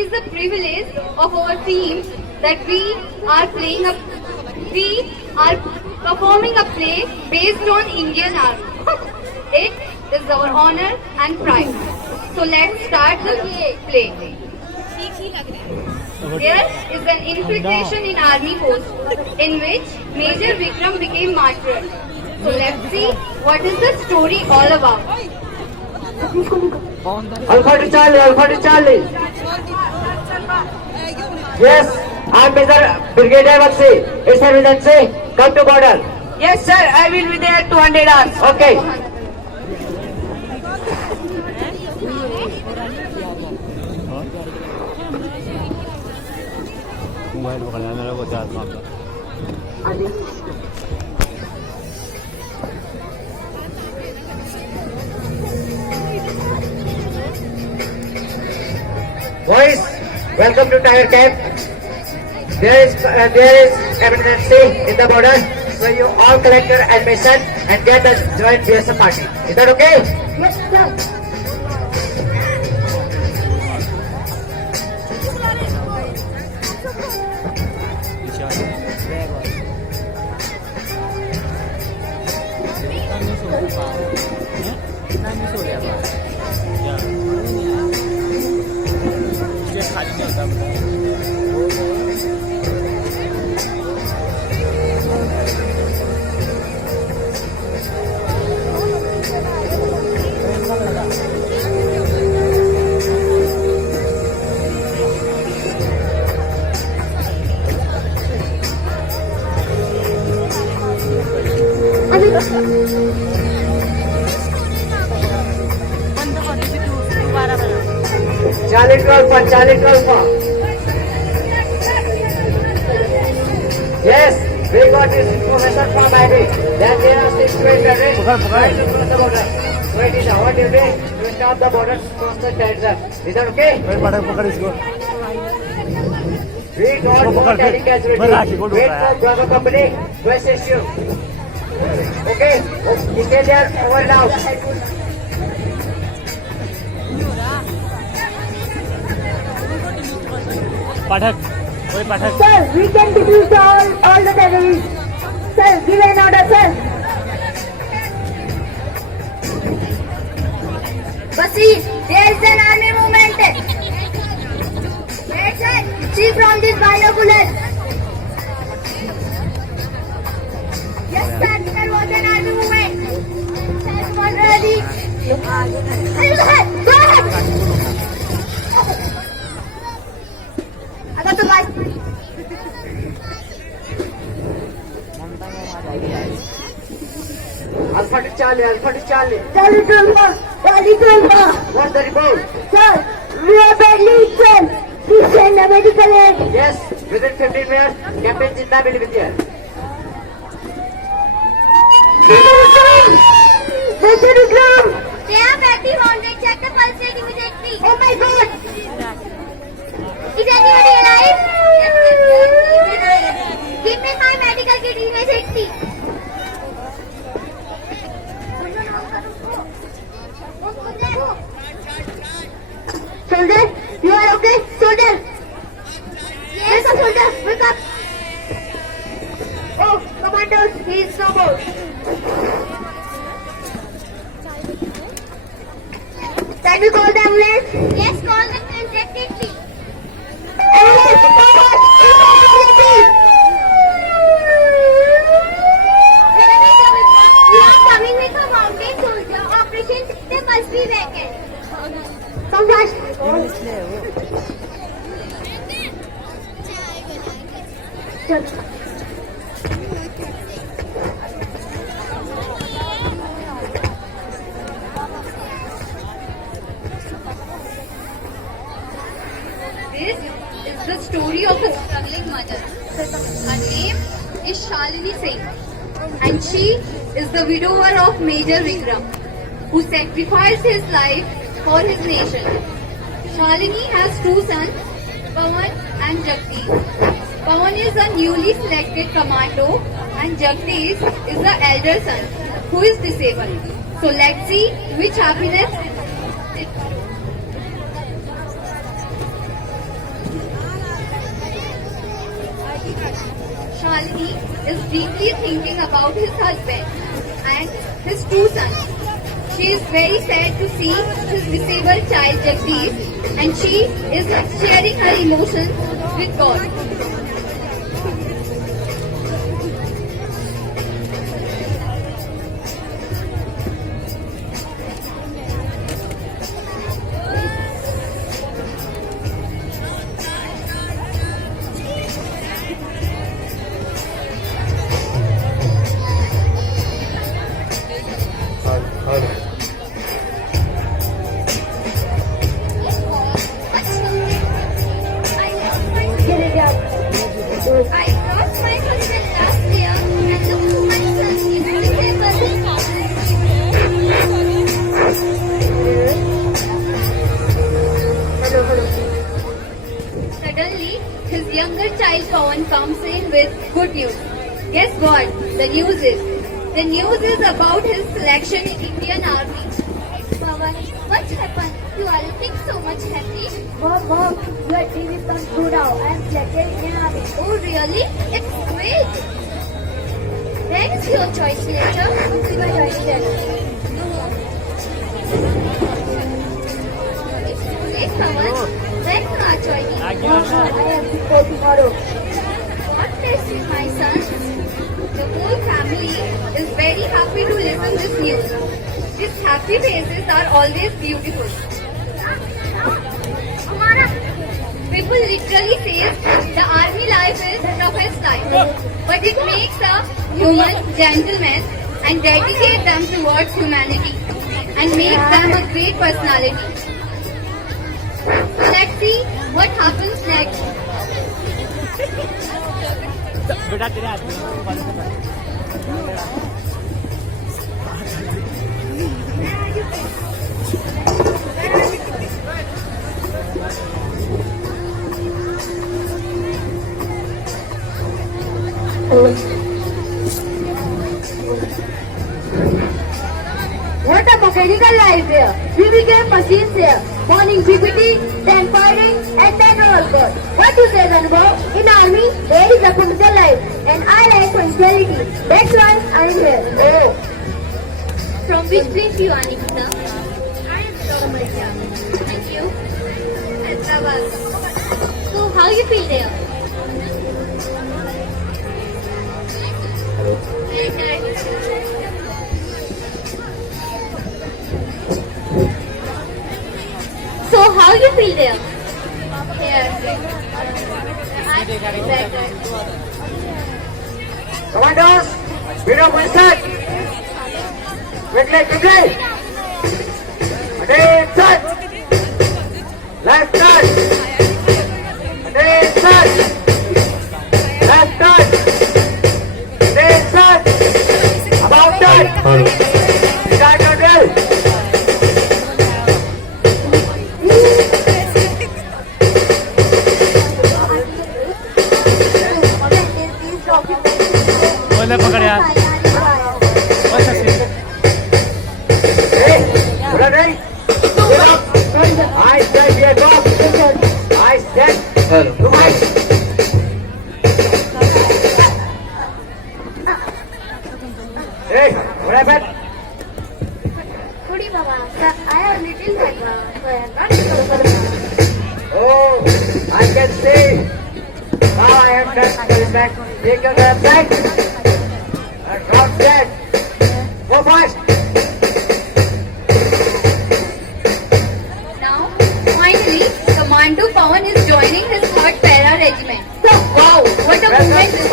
is the privilege of our team that we are performing a play based on Indian Army. It is our honor and pride. So let's start the play. There is an infiltration in army post in which Major Vikram became martyred. So let's see what is the story all about. Alpha to Charlie, Alpha to Charlie. Yes, I'm Major Brigadier Vaksi. It's emergency. Come to border. Yes, sir. I will be there 200 hours. Okay. Mobile पकड़ना मेरे को चार मार Boys, welcome to Tiger Camp. There is emergency in the border, so you all collect your admission and get a joint BSF party. Is that okay? Yes, sir. Charlie 12, Charlie 12. Yes, we got this information from IB that there are 6 to 8 terrorists trying to cross the border. So it is our duty to stop the borders from the terrorists. Is that okay? We don't want any casualty. Wait for Bravo Company to assist you. Okay? Okay, they are over now. पाठक कोई पाठक Sir, we can defeat all the terrorists. Sir, give an order, sir. Basi, there is an army movement. Wait, sir. See from this binoculars. Yes, sir. There was an army movement. Sir, already. Go ahead. Go ahead. I got the light. Alpha to Charlie, Alpha to Charlie. Charlie 12, Charlie 12. What's the report? Sir, we are badly injured. Please send a medical aid. Yes, within 15 minutes, Captain Jinda will be there. Major Vikram! They are badly wounded. Check the pulse rate immediately. Oh my God! Is anybody alive? Give me my medical kit immediately. Soldier, you are okay? Soldier! Yes, soldier, wake up! Oh, commander, he is sober. Can we call the ambulance? Yes, call the ambulance immediately. Ambulance, forward! We are coming with a mountain soldier. Operation system must be vacant. Come fast. This is the story of a struggling mother. Her name is Shalini Singh, and she is the widower of Major Vikram, who sacrificed his life for his nation. Shalini has 2 sons, Pawan and Jagdish. Pawan is a newly selected commando and Jagdish is the elder son who is disabled. So let's see which happiness. Shalini is deeply thinking about his husband and his two sons. She is very sad to see his disabled child Jagdish, and she is sharing her emotions with God. I lost my husband last year and look to my son is disabled. Suddenly, his younger child Pawan comes in with good news. Guess what? The news is about his selection in Indian Army. Pawan, what happened? You are looking so much happy. Mom, your dream is come true now. I am selected in army. Oh, really? It's great. Where is your choice letter? See my choice letter. It's great, Pawan. When you are joining? Mom, I have to go tomorrow. God bless you, my son. The whole family is very happy to listen this news. These happy faces are always beautiful. People literally say the army life is the toughest life, but it makes a human gentleman and dedicate them towards humanity and make them a great personality. So let's see what happens next. बेटा तेरे हाथ में What a mechanical life there. We became machines here. Morning PPT, then firing, and then roll call. What you say, Anubhav? In army, there is a punctual life, and I like punctuality. That's why I am here. Oh. From which place you are, Nikita? I am from Malaysia. And you? Hyderabad. So how you feel there? So how you feel there? Here. Better. Commandos, speed up position. Quickly. Attention. Left turn. Attention. Left turn. Attention. About turn. Start your drill. बोले पकड़ यार बस ऐसे Hey, put it ready. Sit up. Eyes set, here, drop. Eyes set. To eyes. Hey, what happened? Good evening, Baba. Sir, I have little background, so I am not sure. Oh, I can see. Now I have touched the back. Take your left back. And drop dead. Go fast. Now, finally, Commando Pawan is joining his 3rd Para Regiment. So, wow, what a moment this is.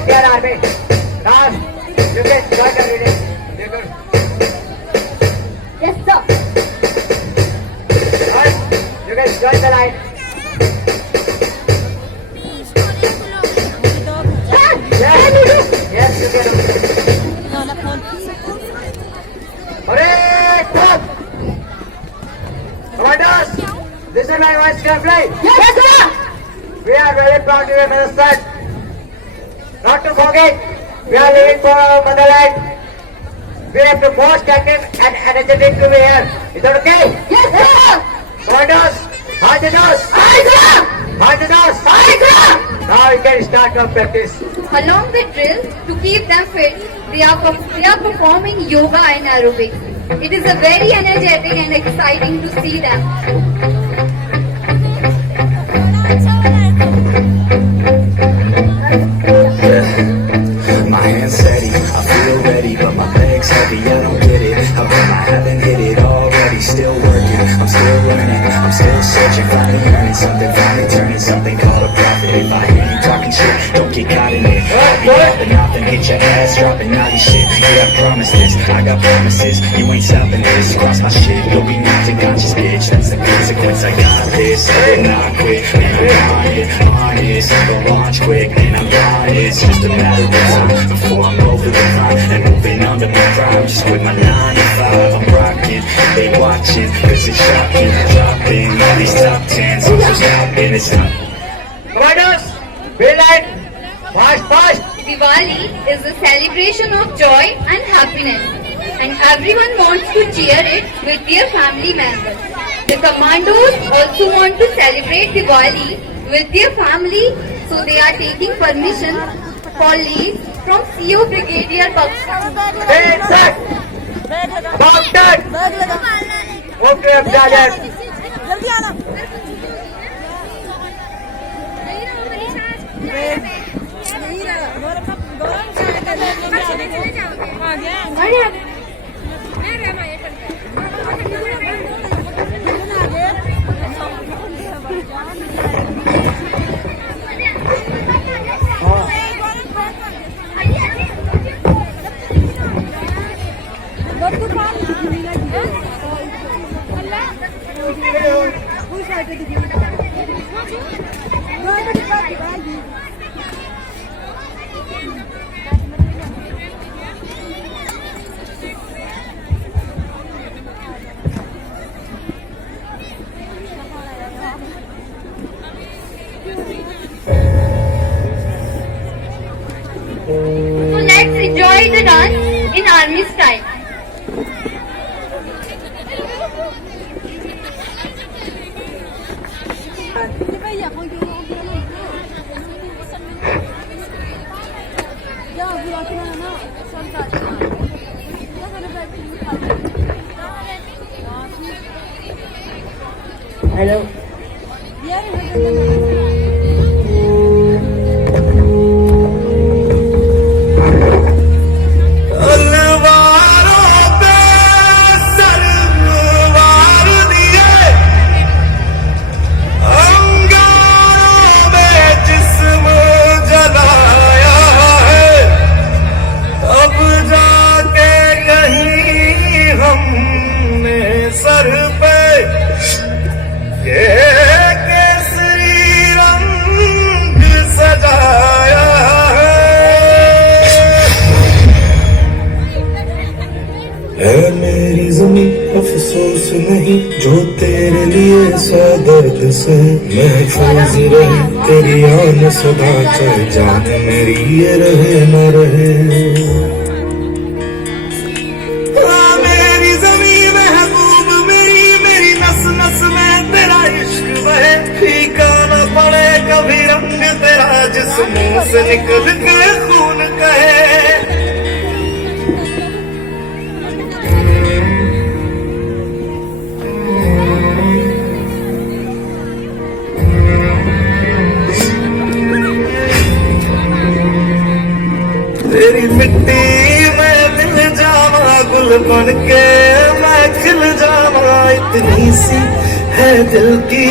Indian Army. Now, you can join the reading. You can. Yes, sir. Right. You can join the line. Yes, you can. Hooray! Stop! Commanders, this is my voice can fly. Yes, sir. We are very proud to be ministers. Not to forget, we are living for our motherland. We have the most active and energetic to be here. Is that okay? Yes, sir. Commanders, hold the doors. Aye, sir. Hold the doors. Aye, sir. Now you can start your practice. Along with drill, to keep them fit, they are performing yoga and aerobics. It is a very energetic and exciting to see them. My hands steady, I feel ready, but my legs heavy, I don't get it. How come I haven't hit it already? Still working, I'm still learning, I'm still searching, finally earning something, finally turning something called a profit. If I hear you talking shit, don't get caught in it. I'll be popping off and hit your ass, dropping naughty shit. Yeah, I promise this, I got promises, you ain't stopping this. Cross my shit, you'll be knocked unconscious, bitch. That's the consequence, I got this. I will not quit, and I'm on it, honest. Go launch quick, and I'm on it. It's just a matter of time before I'm over the line and moving under my prime. Just quit my 9 to 5, I'm rocking. They watching, cause it's shocking. Dropping all these top 10s, I'm just stopping. It's not. Commanders, wheel line, fast. Diwali is a celebration of joy and happiness, and everyone wants to cheer it with their family members. The commandos also want to celebrate Diwali with their family, so they are taking permission for leave from CO Brigadier Bakshi. Hey, set. About done. Okay, I'm done. So let's enjoy the dance in army style. Hello. है मेरी ज़मीं अफसोस नहीं जो तेरे लिए सौ दर्द से महफूज रहे तेरी आन सदा चाहे जान मेरी ये रहे न रहे। मेरी ज़मीं महबूब मेरी नस नस में तेरा इश्क बहे फीका न पड़े कभी रंग तेरा जिस्म से निकल के खून कहे। तेरी मिट्टी में मिल जावा गुल बन के मैं खिल जावा इतनी सी है दिल की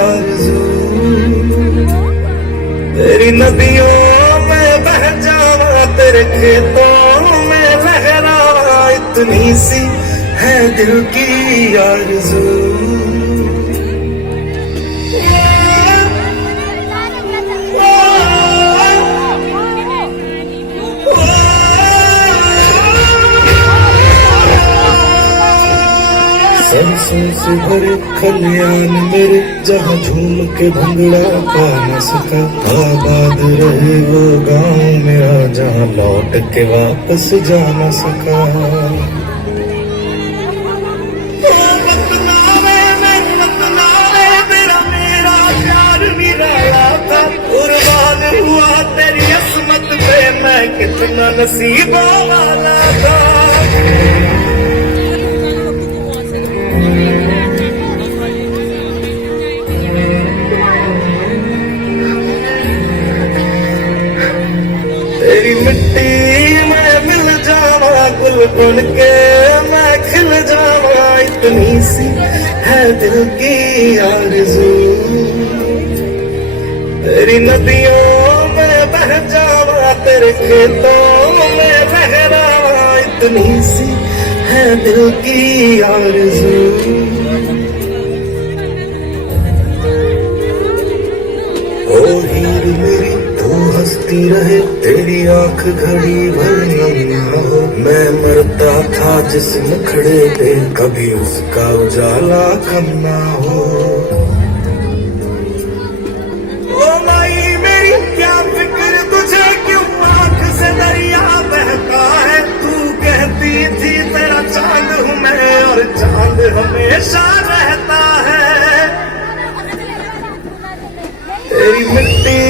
आरज़ू। तेरी नदियों में बह जावा तेरे खेतों में लहरावा इतनी सी है दिल की आरज़ू। सरसों से भरे खलियान मेरे जहाँ झूम के भंगड़ा पा न सका आबाद रहे वो गाँव मेरा जहाँ लौट के वापस जा न सका। मेरा प्यार निराला था कुर्बान नसीबों वाला था। तेरी मिट्टी में मिल जावा, गुल बन के मैं खिल जावा, इतनी सी है दिल की आरज़ू। तेरी नदियों में बह जावा, तेरे खेतों में लहरावा, इतनी सी है दिल की आरज़ू। ओ हीर मेरी तू हंसती रहे, तेरी आंख घड़ी भर नम ना हो। मैं मरता था जिस मुखड़े पे, कभी उसका उजाला कम ना हो। ओ माई मेरी क्या फिक्र तुझे, क्यों आंख से दरिया बहता है। तू कहती थी तेरा चांद हूँ मैं, और चांद हमेशा रहता है। तेरी मिट्टी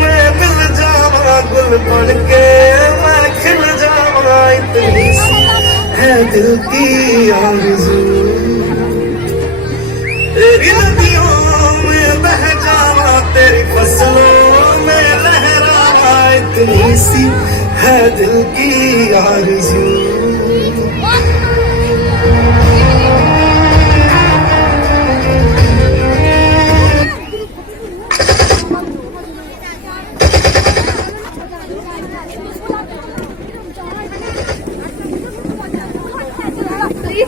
में मिल जावा, गुल बन के मैं खिल जावा, इतनी सी है दिल की आरज़ू। तेरी नदियों में बह जावा, तेरी फसलों में लहरावा, इतनी सी है दिल की आरज़ू।